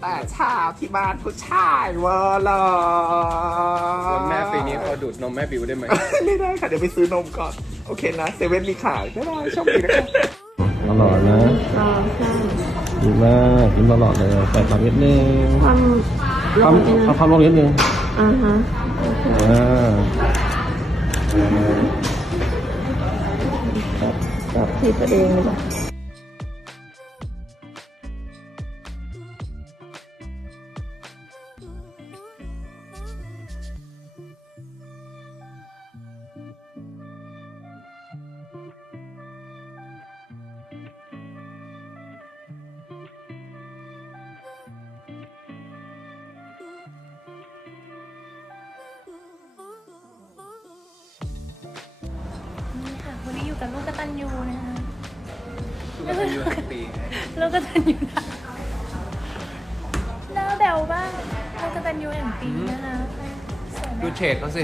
แต่เช้าที่บ้านผู้ชายเวอร์เลยวันแม่ปีนี้ขอดูดนมแม่บิวได้ไหม ไม่ได้ค่ะ เดี๋ยวไปซื้อนมก่อน โอเคนะเซเว่นมีขายบ๊ายบายโชคดีนะคะตลอดนะอ๋อใช่ดีมากกินตลอดเลยใส่ผักนิดนึงความความเองนะความลงนิดนึงอ่าฮะโอเคอ่าครับครับถีบตัวเองเลยป่ะ กับลูกกตันยูนะคะลูกอายุแห่งปีลูกกตันยูนะหน้าแบวบ้างลูกกตันยูแห่งปีนะคะสวยไหมดูเฉดเขาสิ